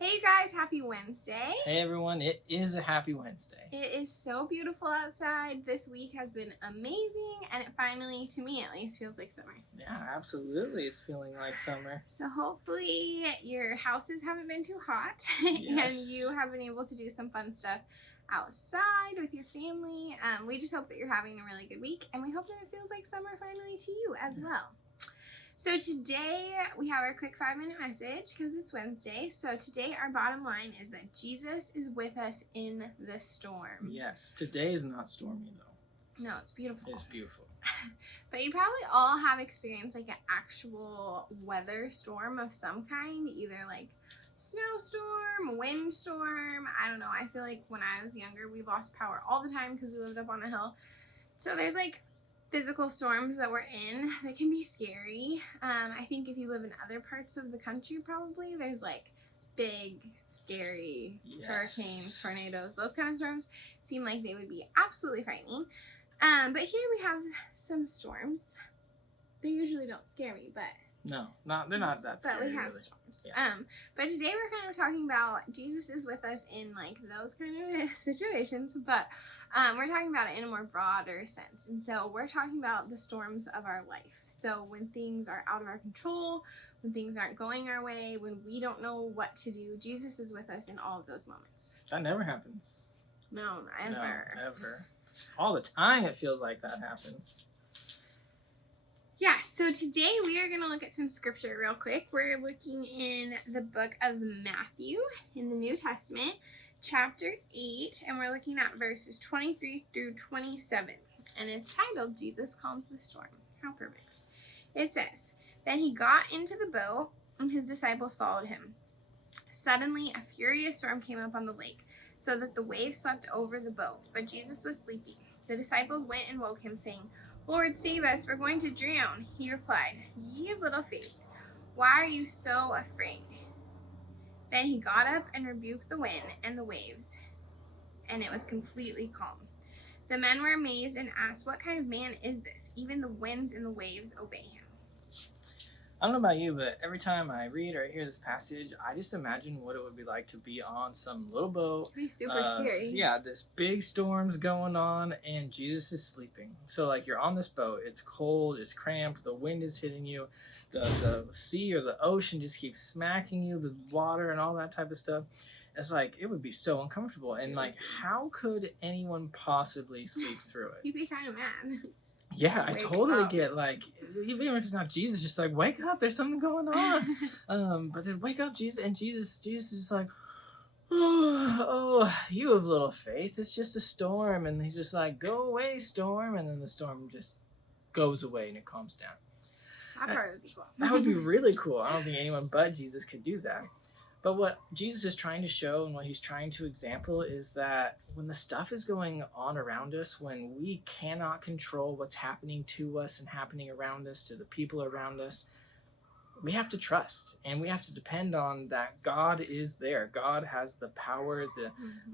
Hey you guys, happy Wednesday. Hey everyone, it is a happy Wednesday. It is so beautiful outside. This week has been amazing and it finally, to me at least, feels like summer. Yeah, absolutely. It's feeling like summer. So hopefully your houses haven't been too hot Yes. and you have been able to do some fun stuff outside with your family. We just hope that you're having a really good week and we hope that it feels like summer finally to you as well. So today we have our quick 5-minute message because it's Wednesday. So today our bottom line is that Jesus is with us in the storm. Yes, today is not stormy though. No, it's beautiful. It's beautiful. But you probably all have experienced like an actual weather storm of some kind, either like snowstorm, windstorm. I don't know. I feel like when I was younger, we lost power all the time because we lived up on a hill. So there's like physical storms that we're in that can be scary. I think if you live in other parts of the country, probably there's like big, scary hurricanes, tornadoes, those kind of storms seem like they would be absolutely frightening. But here we have some storms. They usually don't scare me, but they're not that scary. But we have really. storms. Yeah. But today we're kind of talking about Jesus is with us in like those kind of situations, but we're talking about it in a more broader sense. And so we're talking about the storms of our life. So when things are out of our control, when things aren't going our way, when we don't know what to do, Jesus is with us in all of those moments. That never happens. No, ever. No, ever. All the time it feels like that happens. Yeah, so today we are going to look at some scripture real quick. We're looking in the book of Matthew in the New Testament, chapter 8, and we're looking at verses 23 through 27. And it's titled, Jesus Calms the Storm. How perfect. It says, "Then he got into the boat, and his disciples followed him. Suddenly, a furious storm came up on the lake, so that the waves swept over the boat, but Jesus was sleeping. The disciples went and woke him, saying, 'Lord, save us, we're going to drown.' He replied, 'Ye of little faith, why are you so afraid?' Then he got up and rebuked the wind and the waves, and it was completely calm. The men were amazed and asked, 'What kind of man is this? Even the winds and the waves obey him.'" I don't know about you, but every time I read or hear this passage, I just imagine what it would be like to be on some little boat. It'd be super scary. Yeah, this big storm's going on and Jesus is sleeping. So like you're on this boat, it's cold, it's cramped, the wind is hitting you, the sea or the ocean just keeps smacking you, the water and all that type of stuff. It's like it would be so uncomfortable. And like, how could anyone possibly sleep through it? You'd be kind of mad. Yeah, I Wake totally up. get like, even if it's not Jesus, just like wake up, there's something going on. But then wake up, Jesus, and Jesus is just like, oh, you have little faith. It's just a storm, and he's just like, go away, storm, and then the storm just goes away and it calms down. That part would be cool. That would be really cool. I don't think anyone but Jesus could do that. But what Jesus is trying to show and what he's trying to example is that when the stuff is going on around us, when we cannot control what's happening to us and happening around us, to the people around us, we have to trust and we have to depend on that God is there. God has the power,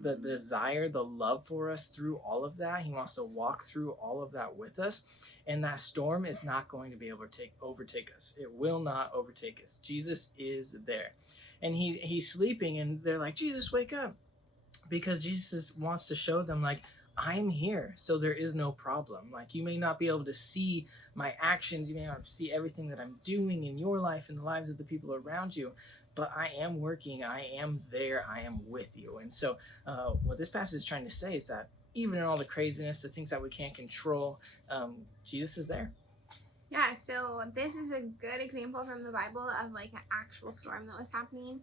the desire, the love for us through all of that. He wants to walk through all of that with us. And that storm is not going to be able to overtake us. It will not overtake us. Jesus is there. And he's sleeping and they're like, Jesus, wake up. Because Jesus wants to show them like, I'm here, so there is no problem. Like you may not be able to see my actions, you may not see everything that I'm doing in your life and the lives of the people around you, but I am working, I am there, I am with you. And so what this passage is trying to say is that even in all the craziness, the things that we can't control, Jesus is there. Yeah, so this is a good example from the Bible of like an actual storm that was happening,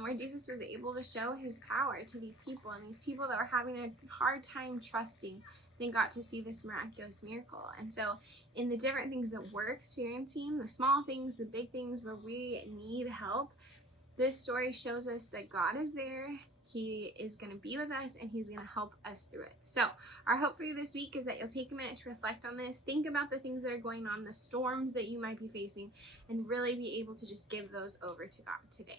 where Jesus was able to show his power to these people, and these people that were having a hard time trusting then got to see this miraculous miracle. And so in the different things that we're experiencing, the small things, the big things where we need help, this story shows us that God is there. He is going to be with us and he's going to help us through it. So our hope for you this week is that you'll take a minute to reflect on this, think about the things that are going on, the storms that you might be facing, and really be able to just give those over to God today.